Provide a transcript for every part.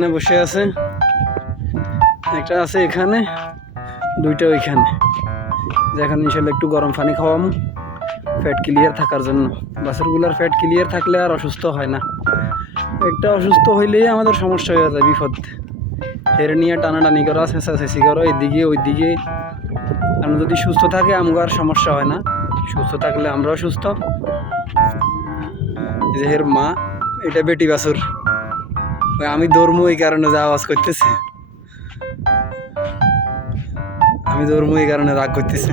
এখানে বসে আছে। একটা আছে এখানে, দুইটা ওইখানে। যেখানে ইনশাল্লাহ একটু গরম পানি খাওয়ামু ফ্যাট ক্লিয়ার থাকার জন্য। বাছুরগুলার ফ্যাট ক্লিয়ার থাকলে আর অসুস্থ হয় না। একটা অসুস্থ হইলেই আমাদের সমস্যা হয়ে যায় বিপদ। হেরে নিয়ে টানাটানি করা চেঁচাচেঁচি করো, এদিকে ওইদিকে। কারণ যদি সুস্থ থাকে, আমগো আর সমস্যা হয় না। সুস্থ থাকলে আমরাও সুস্থ। যে হের মা, এটা বেটি বাছুর। আমি দৌড়মু এই কারণে যে আওয়াজ করতেছে। আমি দৌড়মু এই কারণে রাগ করতেছে।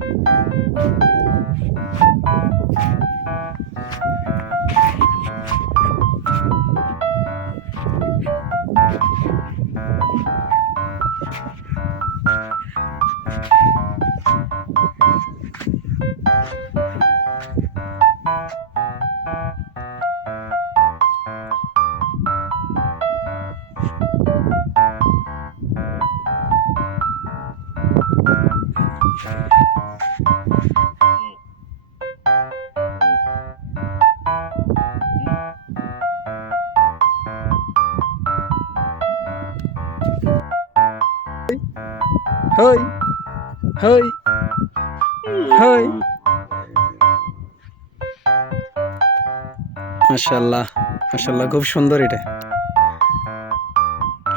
thank you হই হই হই মাশাল্লাহ মাশাল্লাহ খুব সুন্দর এটা।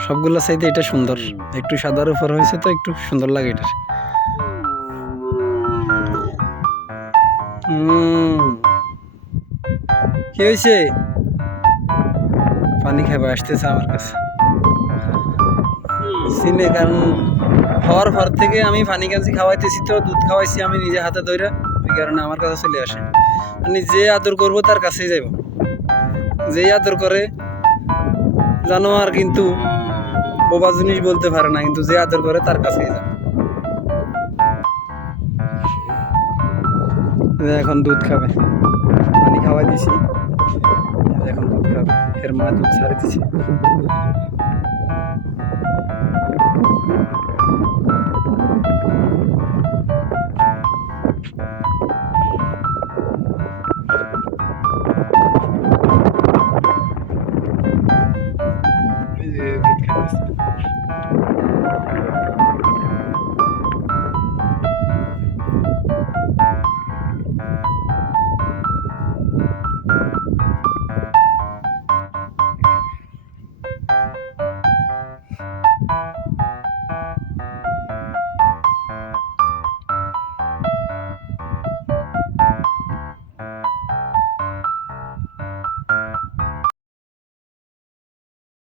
সবগুলো চাইতে এটা সুন্দর। একটু সাদার উপর হয়েছে তো একটু সুন্দর লাগে এটা কি হয়েছে? পানি খাবে আসতেছে আমার কাছে। সিনে কারণ হওয়ার পর থেকে আমি পানি কাঞ্চি খাওয়াইতেছি তো, দুধ খাওয়াইছি আমি নিজে হাতে ধরে ওই কারণে আমার কাছে চলে আসে। মানে যে আদর করব তার কাছেই যাইব। যেই আদর করে জানোয়ার কিন্তু বোবা জিনিস বলতে পারে না, কিন্তু যে আদর করে তার কাছেই যায় এই যে এখন দুধ খাবে। পানি খাওয়াই দিছি। এখন দুধ খাবে। এর মা দুধ ছাড়ে দিছে।